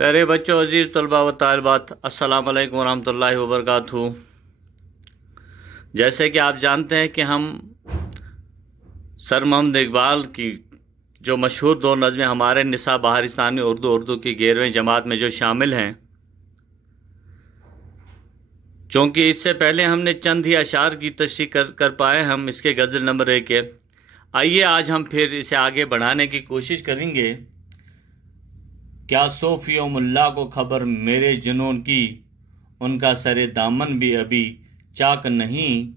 प्यारे बच्चों, अजीज़ तलबा व तालिबात, अस्सलाम वालेकुम वरहमतुल्लाहि वबरकातुहू। जैसे कि आप जानते हैं कि हम सर मोहम्मद इकबाल की जो मशहूर दो नज़में हमारे निसा बहारिस्तानी उर्दू की 11वीं जमात में जो शामिल हैं, चूँकि इससे पहले हमने चंद ही अशार की तशरीह कर पाए हम इसके गज़ल नंबर 1 के। आइए आज हम फिर इसे आगे बढ़ाने की कोशिश करेंगे। क्या सूफी व मुल्ला को खबर मेरे जुनून की, उनका सरे दामन भी अभी चाक नहीं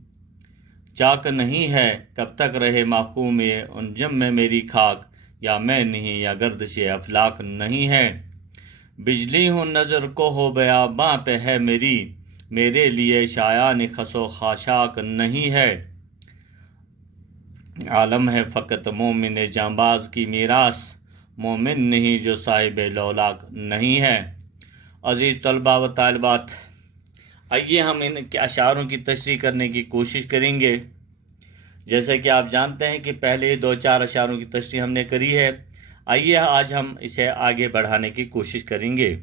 है। कब तक रहे महकूम ये उनजम में मेरी खाक, या मैं नहीं या गर्दिश अफलाक नहीं है। बिजली हूँ नज़र को हो बयाबां पे है मेरी, मेरे लिए शायान खसो खाशाक नहीं है। आलम है फ़कत मोमिन जांबाज की मीरास, मोमिन नहीं जो साहिब लौलाक नहीं है। अजीज़ तलबा व तालिबात, आइए हम इन अशारों की तशरीह करने की कोशिश करेंगे। जैसे कि आप जानते हैं कि पहले 2-4 अशारों की तशरीह हमने करी है। आइए आज हम इसे आगे बढ़ाने की कोशिश करेंगे।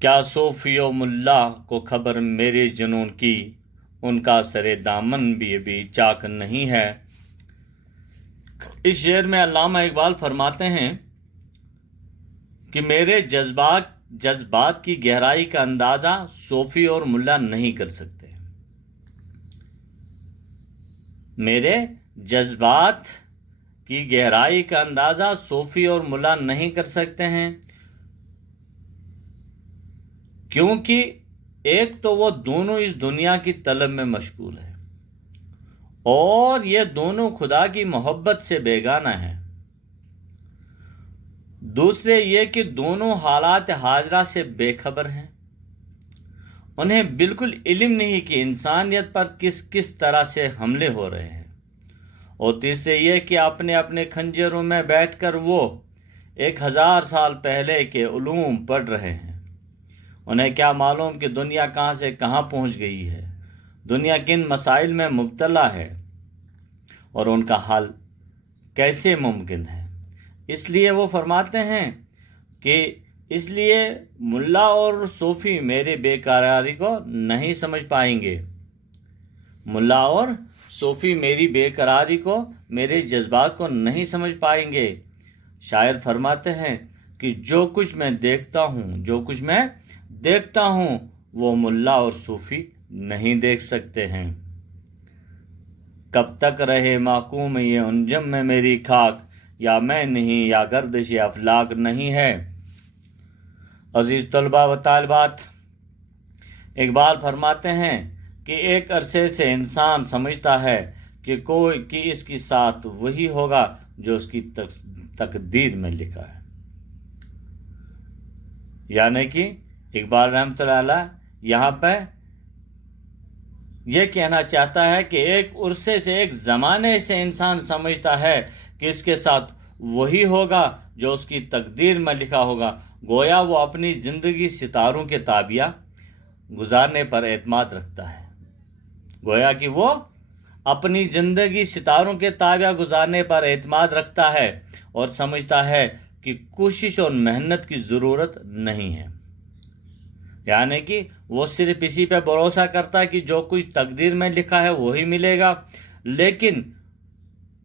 क्या सूफी व मुल्ला को खबर मेरे जुनून की, उनका सरे दामन भी अभी चाक नहीं है। इस शेर में अल्लामा इकबाल फरमाते हैं कि मेरे जज्बात की गहराई का अंदाज़ा सूफी और मुल्ला नहीं कर सकते। मेरे जज्बात की गहराई का अंदाज़ा सूफी और मुल्ला नहीं कर सकते हैं, क्योंकि एक तो वो दोनों इस दुनिया की तलब में मशगूल है और ये दोनों खुदा की मोहब्बत से बेगाना है। दूसरे ये कि दोनों हालात हाजरा से बेखबर हैं। उन्हें बिल्कुल इल्म नहीं कि इंसानियत पर किस किस तरह से हमले हो रहे हैं। और तीसरे ये कि अपने अपने खंजरों में बैठकर वो 1000 साल पहले के उलूम पढ़ रहे हैं। उन्हें क्या मालूम कि दुनिया कहाँ से कहाँ पहुँच गई है, दुनिया किन मसाइल में मुब्तला है और उनका हल कैसे मुमकिन है। इसलिए वो फरमाते हैं कि इसलिए मुल्ला और सूफी मेरे बेकरारी को नहीं समझ पाएंगे। मुल्ला और सूफी मेरी बेकरारी को, मेरे जज्बात को नहीं समझ पाएंगे। शायर फरमाते हैं कि जो कुछ मैं देखता हूँ वो मुल्ला और सूफी नहीं देख सकते हैं। कब तक रहे महकूम ये उनजम में मेरी खाक, या मैं नहीं या गर्दिश अफलाक नहीं है। अजीज़ तलबा व तालिबात, इकबाल फरमाते हैं कि एक अरसे से इंसान समझता है कि इसके साथ वही होगा जो उसकी तकदीर में लिखा है। यानी कि इकबाल रहमतुल्लाह अलैह यहाँ पर यह कहना चाहता है कि एक उर्से से, एक ज़माने से इंसान समझता है कि इसके साथ वही होगा जो उसकी तकदीर में लिखा होगा। गोया वो अपनी ज़िंदगी सितारों के ताबिया गुजारने पर एतमाद रखता है। गोया कि वो अपनी ज़िंदगी सितारों के ताबिया गुजारने पर एतमाद रखता है और समझता है कि कोशिश और मेहनत की ज़रूरत नहीं है। यानी कि वो सिर्फ इसी पे भरोसा करता है कि जो कुछ तकदीर में लिखा है वही मिलेगा। लेकिन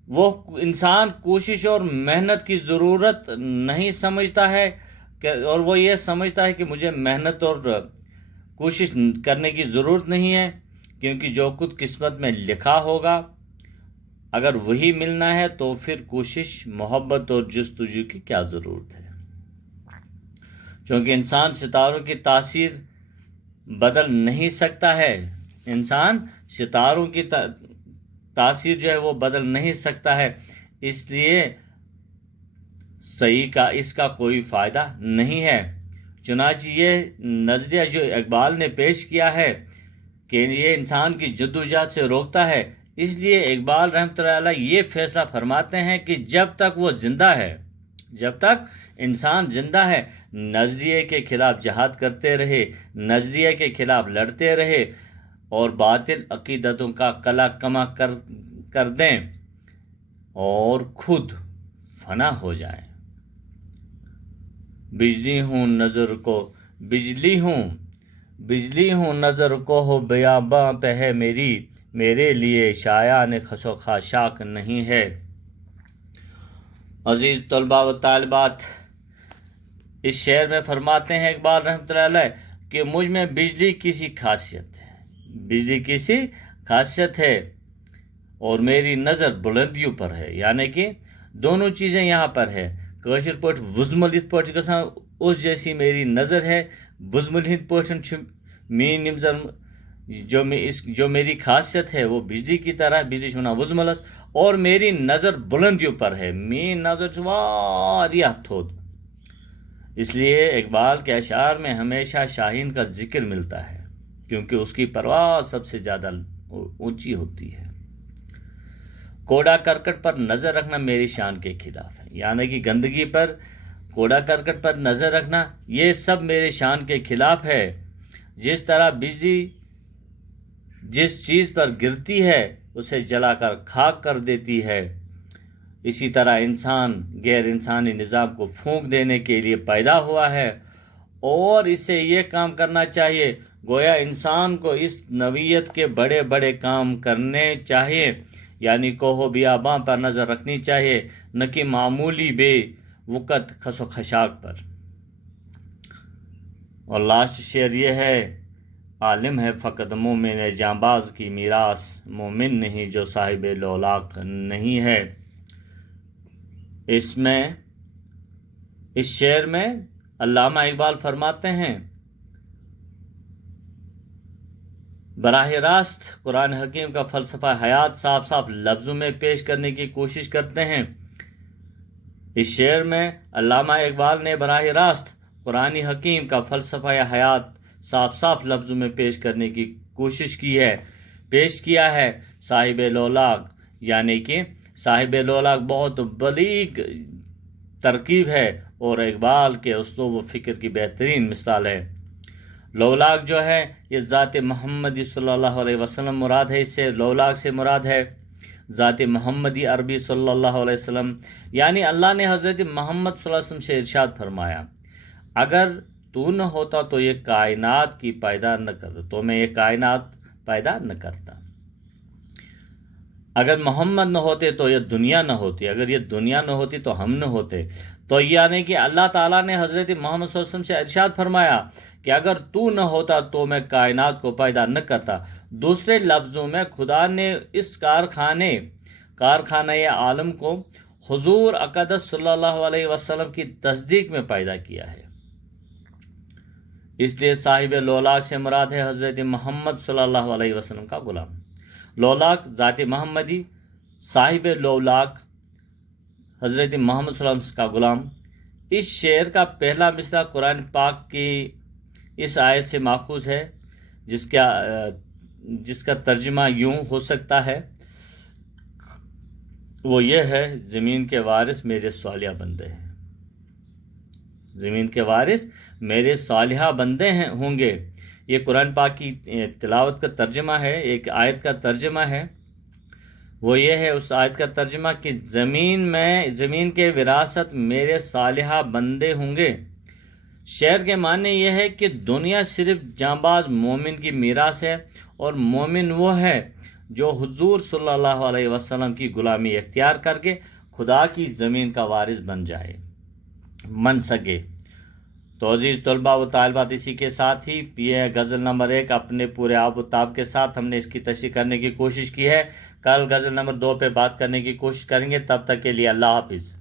वो इंसान कोशिश और मेहनत की ज़रूरत नहीं समझता है और वो ये समझता है कि मुझे मेहनत और कोशिश करने की ज़रूरत नहीं है, क्योंकि जो कुछ किस्मत में लिखा होगा अगर वही मिलना है तो फिर कोशिश, मोहब्बत और जस्तजू की क्या ज़रूरत है। क्योंकि इंसान सितारों की तासीर बदल नहीं सकता है। इंसान सितारों की तासीर जो है वो बदल नहीं सकता है। इसलिए सही का इसका कोई फ़ायदा नहीं है। चुनांचे ये नज़रिया जो इकबाल ने पेश किया है कि ये इंसान की जद्दोजहद से रोकता है, इसलिए इकबाल रहमतुल्लाह अलैह ये फैसला फरमाते हैं कि जब तक वो जिंदा है, जब तक इंसान जिंदा है, नज़रिए के खिलाफ जहाद करते रहे, नज़रिए के खिलाफ लड़ते रहे और बातिल अकीदतों का कला कमा कर दें और खुद फना हो जाए। بجلی ہوں نظر کو بجلی ہوں نظر کو ہو بیاباں پہ ہے میری، میرے لیے شایان خس و خاشاک نہیں ہے۔ عزیز طلباء و طالبات، اس شعر میں فرماتے ہیں اقبال رحمۃ اللہ علیہ کہ مجھ میں بجلی کسی خاصیت ہے اور میری نظر بلندیوں پر ہے، یعنی کہ دونوں چیزیں یہاں پر ہے۔ کاشر پٹ وزمل ات پٹ گژھان اس جیسی میری نظر ہے، وزمل ہند پٹن مین یم زن جو میری خاصیت ہے وہ بجلی کی طرح، بجلی چھونا وزملس، اور میری نظر بلندیوں پر ہے، مین نظر واریاہ تھود۔ اس لیے اقبال کے اشعار میں ہمیشہ شاہین کا ذکر ملتا ہے، کیونکہ اس کی پرواز سب سے زیادہ اونچی ہوتی ہے۔ کوڑا کرکٹ پر نظر رکھنا میری شان کے خلاف ہے، یعنی کہ گندگی پر، کوڑا کرکٹ پر نظر رکھنا یہ سب میرے شان کے خلاف ہے۔ جس طرح بجلی جس چیز پر گرتی ہے اسے جلا کر خاک کر دیتی ہے، اسی طرح انسان غیر انسانی نظام کو پھونک دینے کے لیے پیدا ہوا ہے، اور اسے یہ کام کرنا چاہیے گویا انسان کو اس نوعیت کے بڑے بڑے کام کرنے چاہیے، یعنی کوہ و بیاباں پر نظر رکھنی چاہیے، نہ کہ معمولی بے وقت خس و خشاک پر۔ اور لاسٹ شعر یہ ہے، عالم ہے فقط مومن جانباز کی میراث، مومن نہیں جو صاحب لولاق نہیں ہے۔ اس شعر میں علامہ اقبال فرماتے ہیں، براہ راست قرآن حکیم کا فلسفہ حیات صاف صاف لفظوں میں پیش کرنے کی کوشش کرتے ہیں۔ اس شعر میں علامہ اقبال نے براہ راست قرآن حکیم کا فلسفہ حیات صاف صاف لفظوں میں پیش کرنے کی کوشش پیش کیا ہے۔ صاحب لولاق، یعنی کہ صاحب لولاق بہت بلیغ ترکیب ہے اور اقبال کے اسلوب و فکر کی بہترین مثال ہے۔ لولاق جو ہے یہ ذات محمدی صلی اللہ علیہ وسلم مراد ہے، اس سے لولاق سے مراد ہے ذات محمدی عربی صلی اللہ علیہ وسلم، یعنی اللہ نے حضرت محمد صلی اللہ علیہ وسلم سے ارشاد فرمایا، اگر تو نہ ہوتا تو یہ کائنات کی پیدا نہ کرتا، تو میں یہ کائنات پیدا نہ کرتا۔ اگر محمد نہ ہوتے تو یہ دنیا نہ ہوتی، اگر یہ دنیا نہ ہوتی تو ہم نہ ہوتے۔ تو یعنی کہ اللہ تعالیٰ نے حضرت محمد صلی اللہ علیہ وسلم سے ارشاد فرمایا کہ اگر تو نہ ہوتا تو میں کائنات کو پیدا نہ کرتا۔ دوسرے لفظوں میں خدا نے اس کارخانہ عالم کو حضور اقدس صلی اللہ علیہ وسلم کی تصدیق میں پیدا کیا ہے۔ اس لیے صاحب لولاق سے مراد ہے حضرت محمد صلی اللہ علیہ وسلم کا غلام۔ لولاق ذات محمدی، صاحب لولاق حضرت محمد صلی اللہ علیہ وسلم کا غلام۔ اس شعر کا پہلا مصرع قرآن پاک کی اس آیت سے ماخوذ ہے، جس کا ترجمہ یوں ہو سکتا ہے، وہ یہ ہے، زمین کے وارث میرے صالحہ بندے ہیں، زمین کے وارث میرے صالحہ بندے ہوں گے۔ یہ قرآن پاک کی تلاوت کا ترجمہ ہے، ایک آیت کا ترجمہ ہے، وہ یہ ہے اس آیت کا ترجمہ کہ زمین کے وراثت میرے صالحہ بندے ہوں گے۔ شعر کے معنی یہ ہے کہ دنیا صرف جانباز مومن کی میراث ہے، اور مومن وہ ہے جو حضور صلی اللہ علیہ وسلم کی غلامی اختیار کر کے خدا کی زمین کا وارث بن سکے۔ تو عزیز طلباء و طالبات، اسی کے ساتھ ہی یہ غزل نمبر 1 اپنے پورے آب و تاب کے ساتھ ہم نے اس کی تشریح کرنے کی کوشش کی ہے۔ کل غزل نمبر 2 پہ بات کرنے کی کوشش کریں گے، تب تک کے لیے اللہ حافظ۔